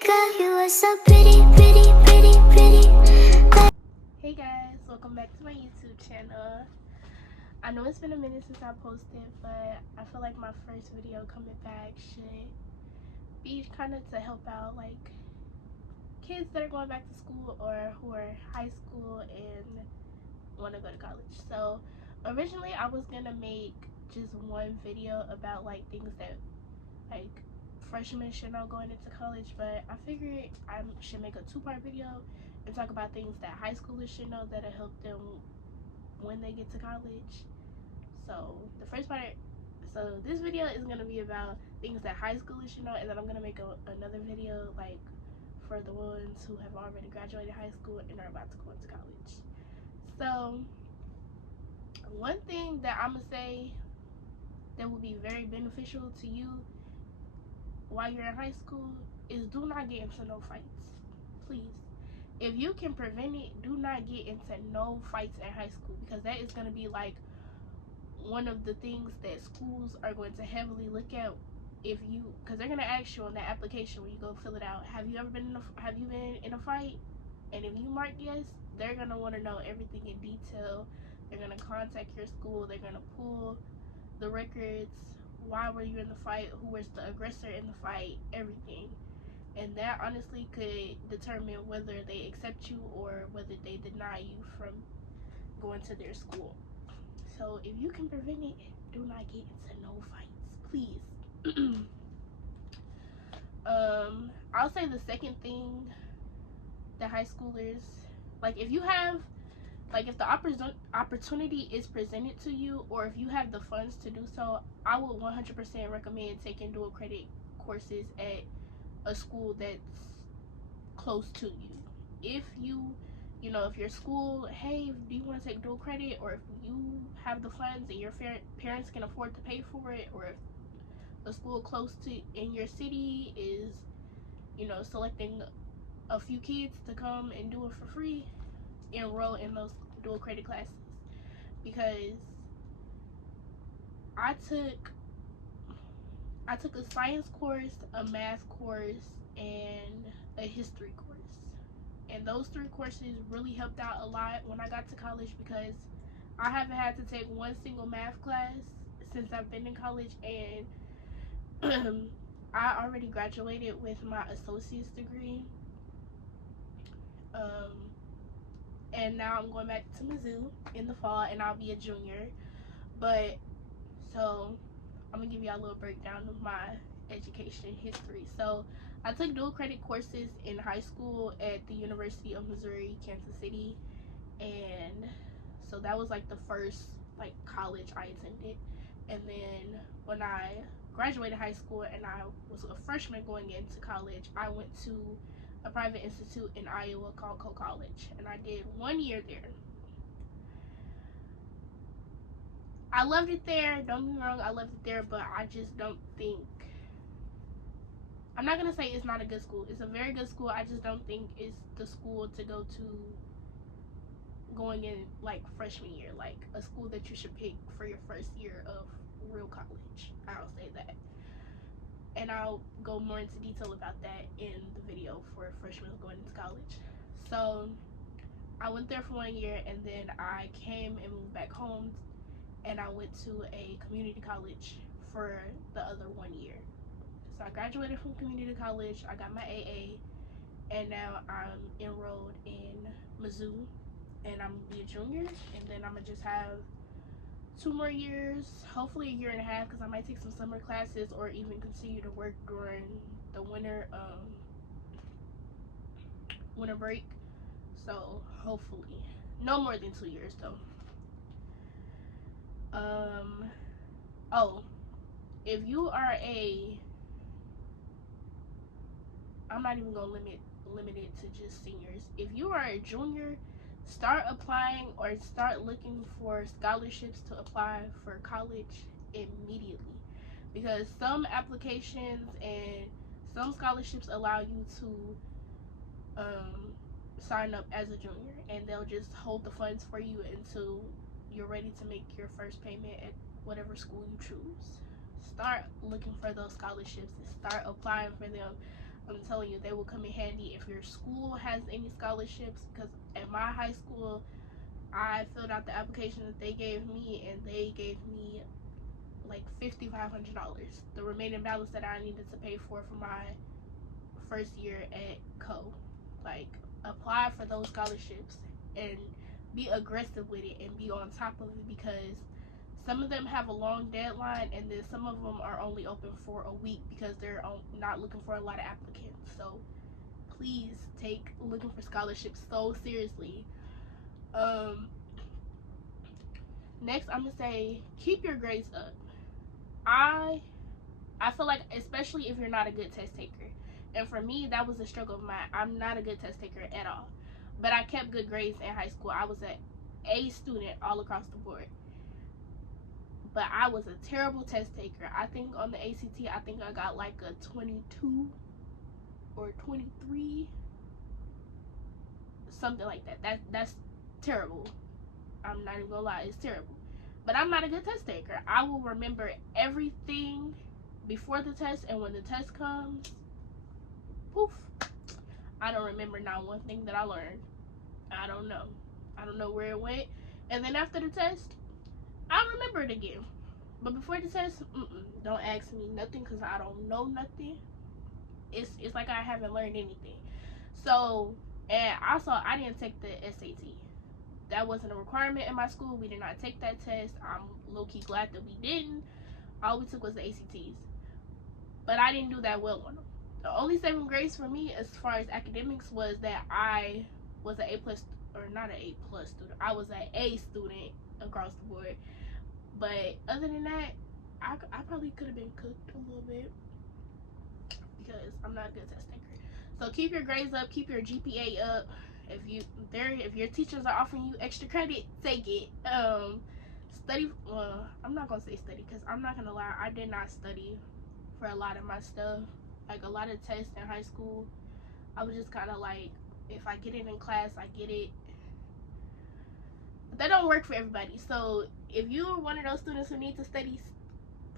girl, you are so pretty, pretty, pretty, pretty. Hey guys, welcome back to my YouTube channel. I know it's been a minute since I posted, but I feel like my first video coming back should be kind of to help out like kids that are going back to school or who are high school and want to go to college. So originally I was gonna make just one video about like things that like freshmen should know going into college, but I figured I should make a two-part video and talk about things that high schoolers should know that'll help them when they get to college. So the first part, so this video is going to be about things that high schoolers should know, and then I'm going to make another video like for the ones who have already graduated high school and are about to go into college. So one thing that I'm going to say that will be very beneficial to you while you're in high school is do not get into no fights, please. If you can prevent it, do not get into no fights in high school, because that is going to be like one of the things that schools are going to heavily look at. If you, because they're going to ask you on that application when you go fill it out, have you been in a fight? And if you mark yes, they're going to want to know everything in detail. They're going to contact your school, they're going to pull the records, why were you in the fight, who was the aggressor in the fight, everything. And that honestly could determine whether they accept you or whether they deny you from going to their school. So if you can prevent it, do not get into no fights, please. I'll say the second thing that high schoolers, like if you have, like if the opportunity is presented to you, or if you have the funds to do so, I would 100% recommend taking dual credit courses at a school that's close to you. If if your school, hey, do you want to take dual credit, or if you have the funds and your parents can afford to pay for it, or if a school close to in your city is selecting a few kids to come and do it for free, enroll in those dual credit classes. Because I took a science course, a math course, and a history course. And those three courses really helped out a lot when I got to college, because I haven't had to take one single math class since I've been in college, and I already graduated with my associate's degree. And now I'm going back to Mizzou in the fall, and I'll be a junior. But so I'm gonna give y'all a little breakdown of my education history. So I took dual credit courses in high school at the University of Missouri, Kansas City, and so that was like the first like college I attended. And then when I graduated high school and I was a freshman going into college, I went to a private institute in Iowa called Coe College, and I did 1 year there. I loved it there, don't get me wrong, I loved it there, but I just don't think, I'm not gonna say it's not a good school. It's a very good school. I just don't think it's the school to go to going in like freshman year, like a school that you should pick for your first year of real college. I'll say that. And I'll go more into detail about that in the video for freshmen going into college. So I went there for 1 year, and then I came and moved back home, and I went to a community college for the other 1 year. So I graduated from community college, I got my AA, and now I'm enrolled in Mizzou, and I'm gonna be a junior, and then I'm gonna just have 2 more years, hopefully a year and a half, because I might take some summer classes or even continue to work during the winter break. So hopefully no more than 2 years though. Oh, if you are I'm not even gonna limit it to just seniors. If you are a junior, start applying or start looking for scholarships to apply for college immediately, because some applications and some scholarships allow you to sign up as a junior, and they'll just hold the funds for you until you're ready to make your first payment at whatever school you choose. Start looking for those scholarships and start applying for them. I'm telling you, they will come in handy if your school has any scholarships, because at my high school, I filled out the application that they gave me, and they gave me like $5,500, the remaining balance that I needed to pay for my first year at Co. Like, apply for those scholarships and be aggressive with it and be on top of it, because some of them have a long deadline, and then some of them are only open for a week because they're not looking for a lot of applicants. So please take looking for scholarships so seriously. Next, I'm gonna say keep your grades up. I feel like, especially if you're not a good test taker, and for me that was a struggle of mine. I'm not a good test taker at all, but I kept good grades in high school. I was an A student all across the board, but I was a terrible test taker. I think on the ACT, I think I got like a 22 or 23, something like that. That's terrible. I'm not even gonna lie, it's terrible. But I'm not a good test taker. I will remember everything before the test, and when the test comes, poof, I don't remember not one thing that I learned. I don't know where it went. And then after the test, I'll remember it again. But before the test, don't ask me nothing, because I don't know nothing. It's like I haven't learned anything. So, and also, I didn't take the SAT. That wasn't a requirement in my school. We did not take that test. I'm low-key glad that we didn't. All we took was the ACTs. But I didn't do that well on them. The only saving grace for me as far as academics was that I was an A+, or not an A+ student. I was an A student across the board. But other than that, I probably could have been cooked a little bit, because I'm not a good test taker. So keep your grades up, keep your GPA up. If your teachers are offering you extra credit, take it. Study. Well, I'm not gonna say study, because I'm not gonna lie, I did not study for a lot of my stuff. Like, a lot of tests in high school, I was just kind of like, if I get it in class, I get it. But that don't work for everybody. So if you're one of those students who need to study,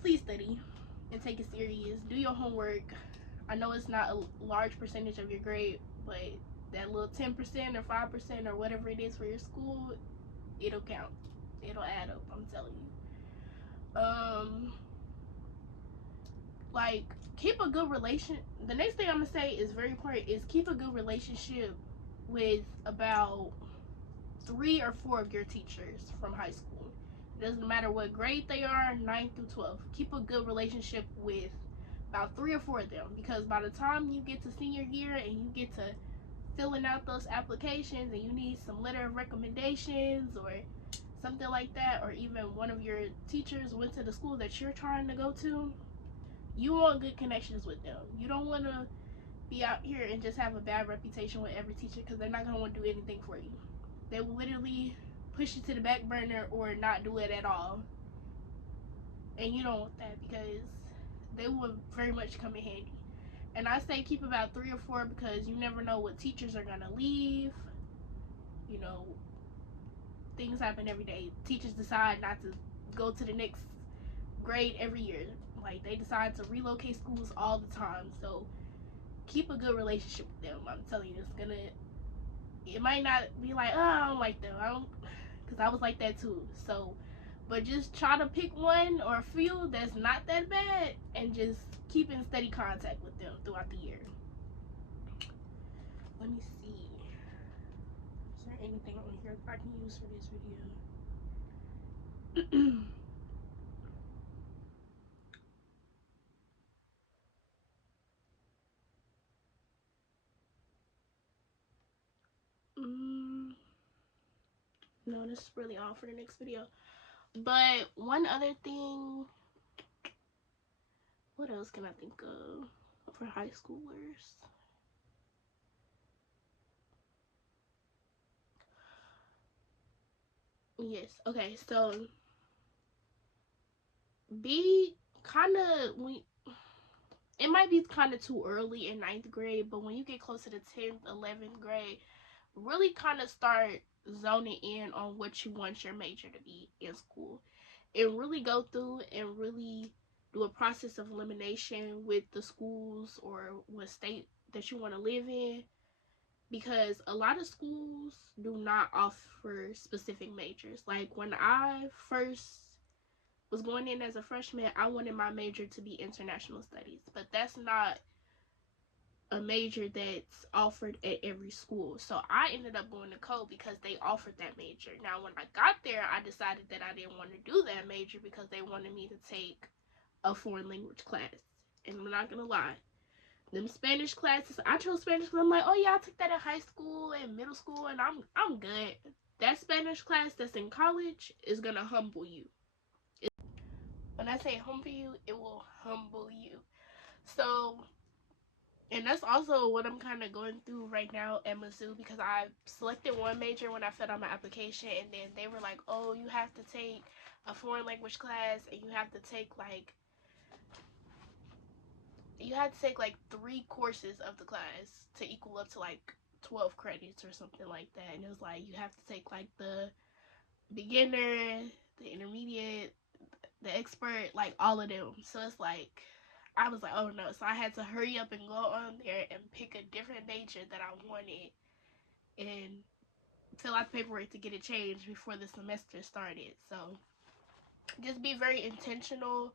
please study and take it serious. Do your homework. I know it's not a large percentage of your grade, but that little 10% or 5% or whatever it is for your school, it'll count. It'll add up, I'm telling you. Like, keep a good relation. The next thing I'm gonna say is very important, is keep a good relationship with about 3 or 4 of your teachers from high school. It doesn't matter what grade they are, 9th through 12th. Keep a good relationship with about 3 or 4 of them, because by the time you get to senior year and you get to filling out those applications and you need some letter of recommendations or something like that, or even one of your teachers went to the school that you're trying to go to, you want good connections with them. You don't want to be out here and just have a bad reputation with every teacher, because they're not going to want to do anything for you. They will literally push you to the back burner or not do it at all. And you don't want that, because they will very much come in handy. And I say keep about 3 or 4, because you never know what teachers are going to leave. You know, things happen every day. Teachers decide not to go to the next grade every year. Like, they decide to relocate schools all the time. So keep a good relationship with them. I'm telling you, it might not be like, oh, I don't like them. Because I was like that too. So, but just try to pick one or a few that's not that bad, and just keep in steady contact with them throughout the year. Let me see. Is there anything on here I can use for this video? No, this is really all for the next video. But one other thing, what else can I think of for high schoolers? Yes, okay, so be kind of, it might be kind of too early in 9th grade, but when you get closer to 10th, 11th grade, really kind of start zoning in on what you want your major to be in school, and really go through and really do a process of elimination with the schools or what state that you want to live in, because a lot of schools do not offer specific majors. Like when I first was going in as a freshman, I wanted my major to be international studies, but that's not a major that's offered at every school. So I ended up going to Code because they offered that major. Now when I got there, I decided that I didn't want to do that major because they wanted me to take a foreign language class. And I'm not gonna lie, them Spanish classes, I chose Spanish because I'm like, oh yeah, I took that in high school and middle school, and I'm good. That Spanish class that's in college is gonna humble you. When I say humble you, it will humble you. So, and that's also what I'm kind of going through right now at Mizzou, because I selected one major when I filled out my application, and then they were like, oh, you have to take a foreign language class, and you have to take like 3 courses of the class to equal up to like 12 credits or something like that. And it was like, you have to take like the beginner, the intermediate, the expert, like all of them. So it's like, I was like, oh no. So I had to hurry up and go on there and pick a different major that I wanted and fill out the paperwork to get it changed before the semester started. So just be very intentional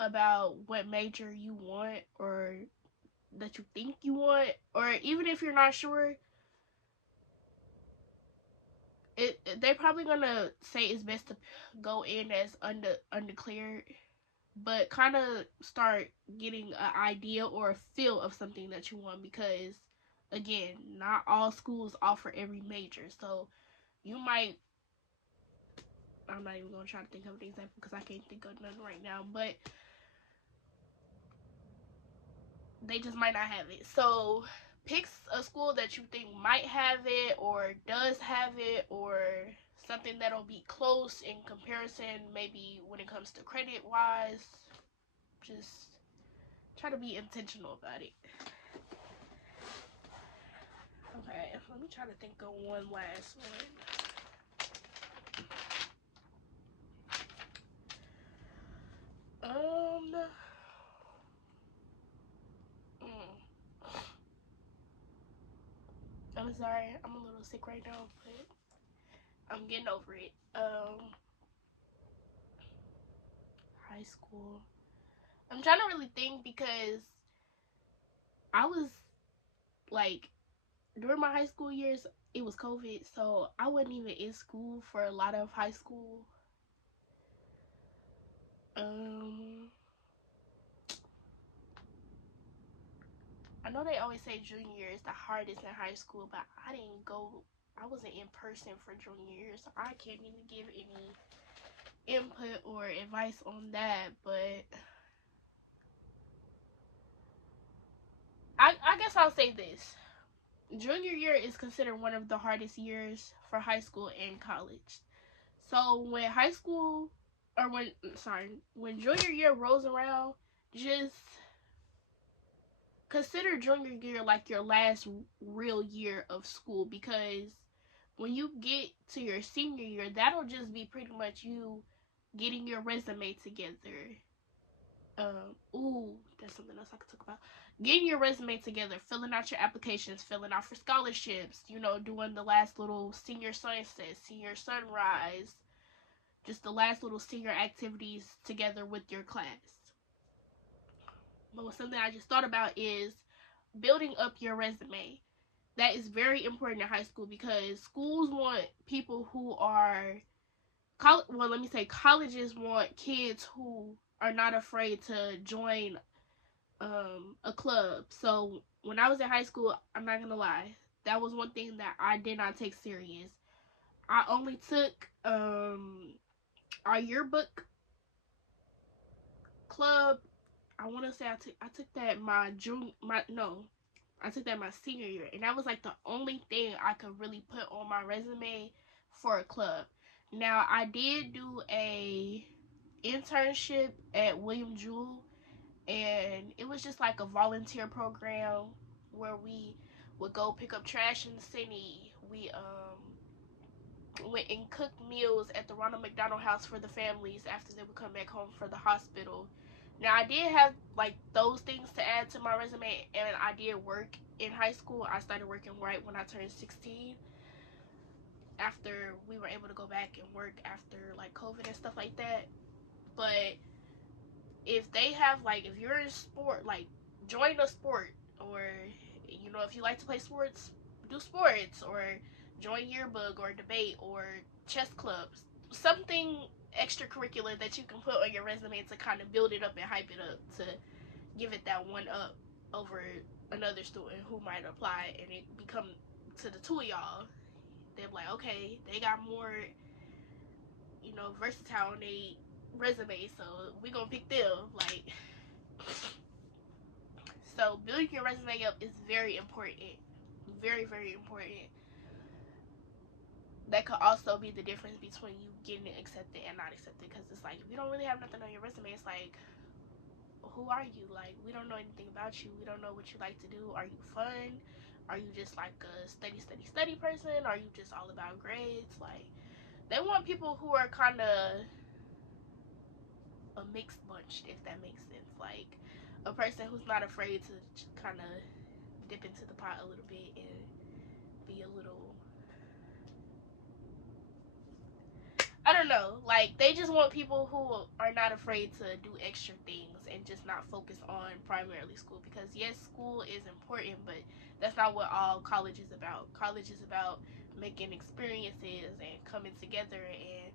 about what major you want, or that you think you want, or even if you're not sure, they're probably gonna say it's best to go in as undeclared, but kind of start getting an idea or a feel of something that you want, because again, not all schools offer every major. So you might, I'm not even gonna try to think of an example because I can't think of none right now, but they just might not have it. So pick a school that you think might have it or does have it, or something that'll be close in comparison, maybe when it comes to credit wise. Just try to be intentional about it. Okay, let me try to think of one last one. I'm sorry, I'm a little sick right now, but I'm getting over it. High school. I'm trying to really think, because I was like, during my high school years, it was COVID, so I wasn't even in school for a lot of high school. I know they always say junior year is the hardest in high school, but I wasn't in person for junior year, so I can't even give any input or advice on that. But I guess I'll say this. Junior year is considered one of the hardest years for high school and college. So when when junior year rolls around, just consider junior year like your last real year of school, because when you get to your senior year, that'll just be pretty much you getting your resume together. That's something else I could talk about. Getting your resume together, filling out your applications, filling out for scholarships, doing the last little senior sunset, senior sunrise, just the last little senior activities together with your class. But something I just thought about is building up your resume. That is very important in high school, because schools want people who are, colleges want kids who are not afraid to join a club. So when I was in high school, I'm not gonna lie, that was one thing that I did not take serious. I only took our yearbook club. I want to say I took that I took that my senior year, and that was like the only thing I could really put on my resume for a club. Now I did do a internship at William Jewell, and it was just like a volunteer program where we would go pick up trash in the city. We went and cooked meals at the Ronald McDonald House for the families after they would come back home for the hospital. Now, I did have like those things to add to my resume, and I did work in high school. I started working right when I turned 16, after we were able to go back and work after like COVID and stuff like that. But if they have like, if you're in sport, like join a sport, or you know, if you like to play sports, do sports, or join yearbook or debate or chess clubs, something extracurricular that you can put on your resume to kind of build it up and hype it up, to give it that one up over another student who might apply, and it become, to the two of y'all, they're like, okay, they got more, you know, versatile on their resume, so we gonna pick them. Like, so building your resume up is very important, very, very important. That could also be the difference between you getting accepted and not accepted, because it's like, if you don't really have nothing on your resume, it's like, who are you? Like, we don't know anything about you. We don't know what you like to do. Are you fun? Are you just like a study person? Are you just all about grades? Like, they want people who are kind of a mixed bunch, if that makes sense. Like, a person who's not afraid to kind of dip into the pot a little bit and be a little, I don't know, like, they just want people who are not afraid to do extra things and just not focus on primarily school. Because yes, school is important, but that's not what all college is about. College is about making experiences and coming together and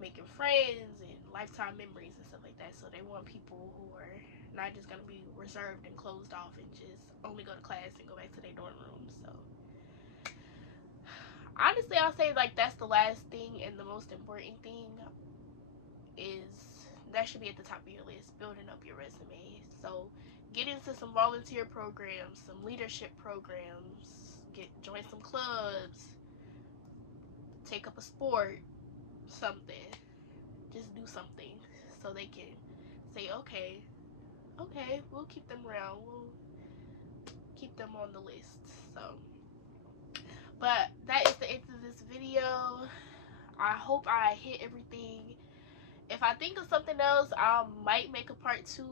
making friends and lifetime memories and stuff like that. So they want people who are not just gonna be reserved and closed off and just only go to class and go back to their dorm room. So honestly, I'll say like that's the last thing, and the most important thing is that should be at the top of your list: building up your resume. So get into some volunteer programs, some leadership programs, join some clubs, take up a sport, something. Just do something so they can say, okay, we'll keep them around, we'll keep them on the list. So, but that is the end of this video. I hope I hit everything. If I think of something else, I might make a part 2.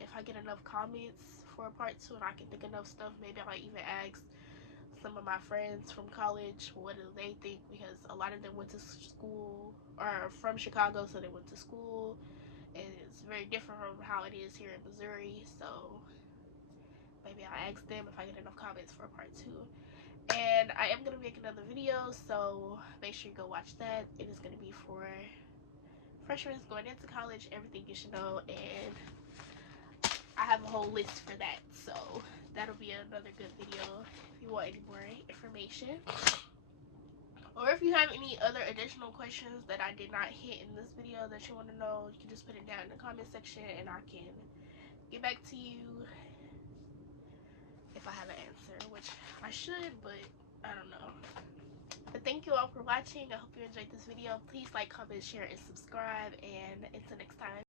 If I get enough comments for a part 2 and I can think enough stuff, maybe I might even ask some of my friends from college what do they think, because a lot of them went to school, or from Chicago, so they went to school, and it's very different from how it is here in Missouri. So maybe I'll ask them if I get enough comments for a part 2. And I am going to make another video, so make sure you go watch that. It is going to be for freshmen going into college, everything you should know, and I have a whole list for that. So that'll be another good video if you want any more information. Or if you have any other additional questions that I did not hit in this video that you want to know, you can just put it down in the comment section and I can get back to you if I have an answer, which I should, but I don't know. But thank you all for watching. I hope you enjoyed this video. Please like, comment, share, and subscribe, and until next time.